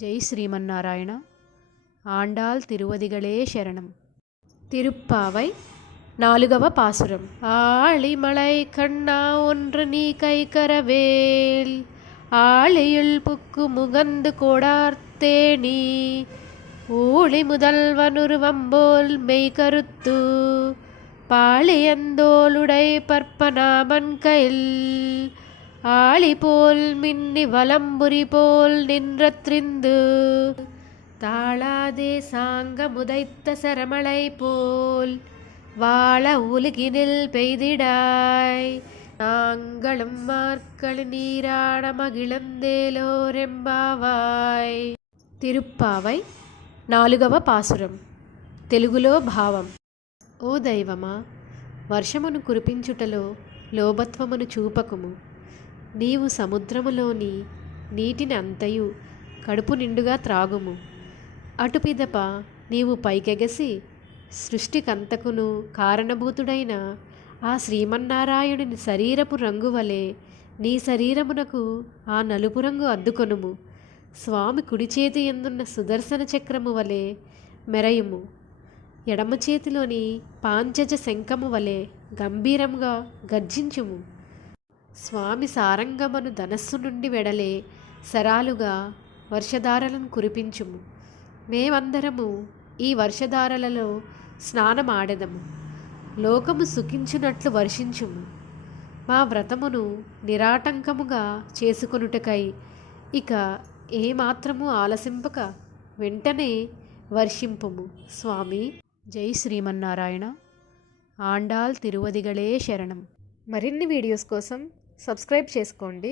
జై శ్రీమన్నారాయణ. ఆండాల్ తిరువదిగళే శరణం. திருப்பாவை 4వ பாசுரம். ஆழிமலை கண்ணா ஒன்று நீ கைக்கரவேல் ஆழியுள் புக்கு முகந்து கோடார்த்தேணி ஊழி முதல்வனுருவம்போல் மெய்கருத்து பாளியந்தோளுடை பற்பனாமன் கையில் ஆளி போல் மின்னி வலம்புரி போல் நின்றத்ரிந்து தாளாதே சாங்க முதைத்த சரமளை போல் வாழ உலகினில் பெய்திடாய் நாங்களும் மார்க்களி நீராட మగిళందేలోరెంబావాయ్. తిరుప్పావై 4వ పాసురం. తెలుగులో భావం. ఓ దైవమా, వర్షమును కురిపించుటలో లోభత్వమును చూపకుము. నీవు సముద్రములోని నీటిని అంతయు కడుపు నిండుగా త్రాగుము. అటుపిదప నీవు పైకెగసి సృష్టికంతకును కారణభూతుడైన ఆ శ్రీమన్నారాయణుని శరీరపు రంగు వలె నీ శరీరమునకు ఆ నలుపు రంగు అద్దుకొనుము. స్వామి కుడి చేతి యందున్న సుదర్శన చక్రము వలె మెరయుము. ఎడమ చేతిలోని పాంచజ శంఖము వలె గంభీరంగా గర్జించుము. స్వామి సారంగమను ధనస్సు నుండి వెడలే సరాలుగా వర్షధారలను కురిపించుము. మేమందరము ఈ వర్షధారలలో స్నానమాడెదము. లోకము సుఖించునట్లు వర్షించుము. మా వ్రతమును నిరాటంకముగా చేసుకొనుటకై ఇక ఏమాత్రము ఆలసింపక వెంటనే వర్షింపుము స్వామి. జై శ్రీమన్నారాయణ. ఆండాల్ తిరువదిగళే శరణం. మరిన్ని వీడియోస్ కోసం సబ్స్క్రైబ్ చేసుకోండి.